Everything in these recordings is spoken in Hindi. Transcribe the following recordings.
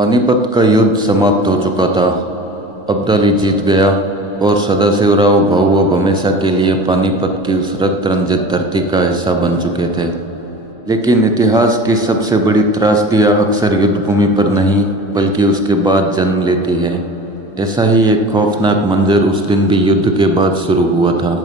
पानीपत का युद्ध समाप्त हो चुका था। अब्दाली जीत गया और सदाशिवराव भाऊ अब हमेशा के लिए पानीपत की उस रक्त रंजित धरती का हिस्सा बन चुके थे। लेकिन इतिहास की सबसे बड़ी त्रासदियाँ अक्सर युद्ध भूमि पर नहीं बल्कि उसके बाद जन्म लेती है। ऐसा ही एक खौफनाक मंजर उस दिन भी युद्ध के बाद शुरू हुआ था।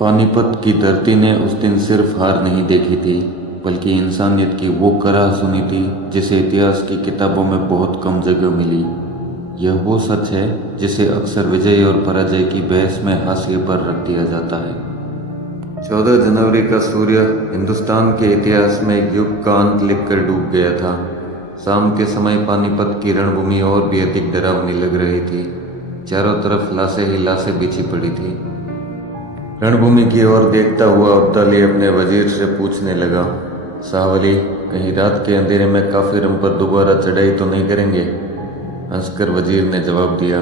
पानीपत की धरती ने उस दिन सिर्फ हार नहीं देखी थी बल्कि इंसानियत की वो कराह सुनी थी जिसे इतिहास की किताबों में बहुत कम जगह मिली। यह वो सच है जिसे अक्सर विजय और पराजय की बहस में हाशिए पर रख दिया जाता है। 14 जनवरी का सूर्य हिंदुस्तान के इतिहास में एक युग का अंत लिखकर डूब गया था। शाम के समय पानीपत की रणभूमि और भी अधिक डरावनी लग रही थी। चारों तरफ लाशें ही लाशें बिछी पड़ी थी। रणभूमि की ओर देखता हुआ अब्दाली अपने वजीर से पूछने लगा, शाहवली, कहीं रात के अंधेरे में काफिरों पर दोबारा चढ़ाई तो नहीं करेंगे? हंसकर वजीर ने जवाब दिया,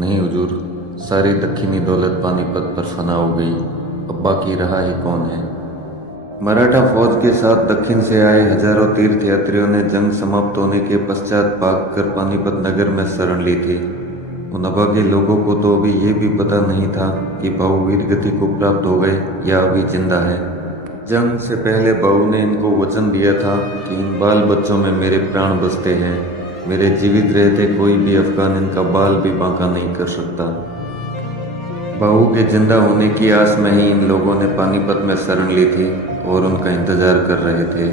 नहीं हुजूर, सारी दक्षिणी दौलत पानीपत पर फना हो गई, अब बाकी रहा ही कौन है। मराठा फौज के साथ दक्षिण से आए हजारों तीर्थयात्रियों ने जंग समाप्त होने के पश्चात भागकर पानीपत नगर में शरण ली थी। उन अभागे लोगों को तो अभी ये भी पता नहीं था कि भाऊ वीर गति को प्राप्त हो गए या अभी जिंदा है। जंग से पहले भाऊ ने इनको वचन दिया था कि इन बाल बच्चों में मेरे प्राण बसते हैं, मेरे जीवित रहते कोई भी अफगान इनका बाल भी बांका नहीं कर सकता। भाऊ के जिंदा होने की आस में ही इन लोगों ने पानीपत में शरण ली थी और उनका इंतजार कर रहे थे।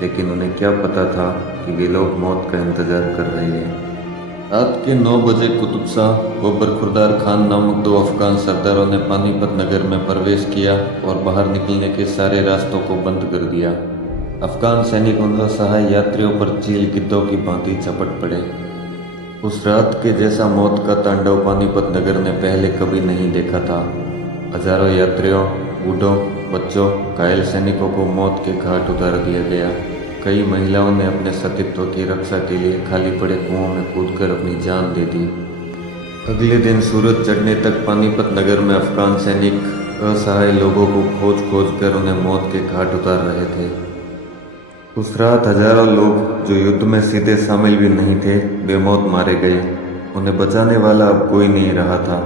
लेकिन उन्हें क्या पता था कि वे लोग मौत का इंतजार कर रहे हैं। रात के 9 बजे कुतुब शाह बब्बर खुरदार खान नामक 2 अफगान सरदारों ने पानीपत नगर में प्रवेश किया और बाहर निकलने के सारे रास्तों को बंद कर दिया। अफगान सैनिक उन असहाय यात्रियों पर चील गिद्धों की भांति झपट पड़े। उस रात के जैसा मौत का तांडव पानीपत नगर ने पहले कभी नहीं देखा था। हजारों यात्रियों, बूढ़ों, बच्चों, घायल सैनिकों को मौत के घाट उतार दिया गया। कई महिलाओं ने अपने सतीत्व की रक्षा के लिए खाली पड़े कुओं में कूदकर अपनी जान दे दी। अगले दिन सूरज चढ़ने तक पानीपत नगर में अफगान सैनिक असहाय लोगों को खोज खोज कर उन्हें मौत के घाट उतार रहे थे। उस रात हजारों लोग जो युद्ध में सीधे शामिल भी नहीं थे बेमौत मारे गए। उन्हें बचाने वाला अब कोई नहीं रहा था।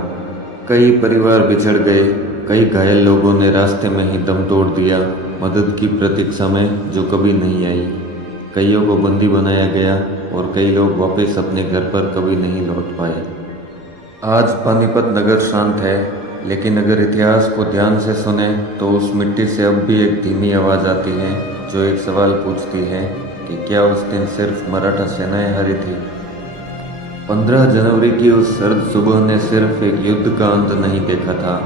कई परिवार बिछड़ गए, कई घायल लोगों ने रास्ते में ही दम तोड़ दिया, मदद की प्रतीक्षा में जो कभी नहीं आई। कईयों को बंदी बनाया गया और कई लोग वापस अपने घर पर कभी नहीं लौट पाए। आज पानीपत नगर शांत है, लेकिन अगर इतिहास को ध्यान से सुने तो उस मिट्टी से अब भी एक धीमी आवाज़ आती है जो एक सवाल पूछती है कि क्या उस दिन सिर्फ मराठा सेनाएं हारी थी? 15 जनवरी की उस सर्द सुबह ने सिर्फ एक युद्ध का अंत नहीं देखा था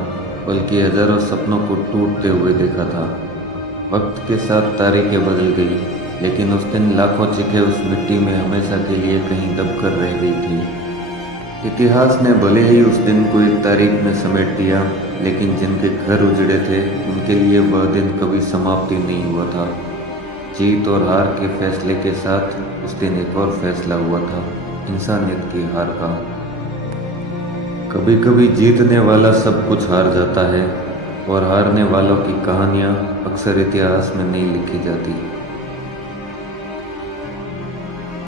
बल्कि हजारों सपनों को टूटते हुए देखा था। वक्त के साथ तारीखें बदल गई, लेकिन उस दिन लाखों चीखें उस मिट्टी में हमेशा के लिए कहीं दबकर रह गई थी। इतिहास ने भले ही उस दिन को एक तारीख में समेट दिया, लेकिन जिनके घर उजड़े थे उनके लिए वह दिन कभी समाप्त ही नहीं हुआ था। जीत और हार के फैसले के साथ उस दिन एक और फैसला हुआ था, इंसानियत की हार का। कभी कभी जीतने वाला सब कुछ हार जाता है और हारने वालों की कहानियाँ अक्सर इतिहास में नहीं लिखी जाती।